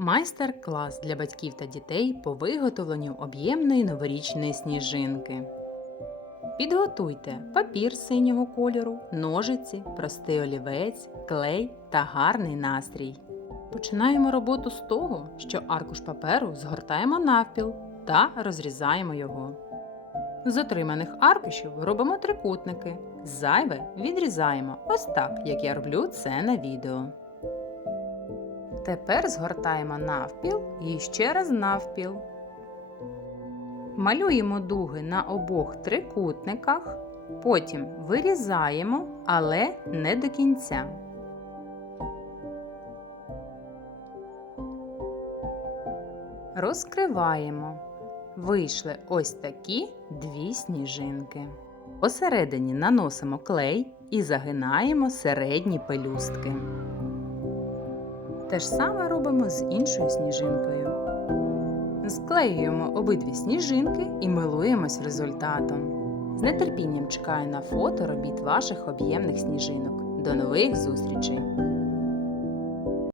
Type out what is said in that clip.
Майстер-клас для батьків та дітей по виготовленню об'ємної новорічної сніжинки. Підготуйте папір синього кольору, ножиці, простий олівець, клей та гарний настрій. Починаємо роботу з того, що аркуш паперу згортаємо навпіл та розрізаємо його. З отриманих аркушів робимо трикутники. Зайве відрізаємо ось так, як я роблю це на відео. Тепер згортаємо навпіл і ще раз навпіл. Малюємо дуги на обох трикутниках, потім вирізаємо, але не до кінця. Розкриваємо. Вийшли ось такі дві сніжинки. Посередині наносимо клей і загинаємо середні пелюстки. Те ж саме робимо з іншою сніжинкою. Склеюємо обидві сніжинки і милуємось результатом. З нетерпінням чекаю на фото робіт ваших об'ємних сніжинок. До нових зустрічей!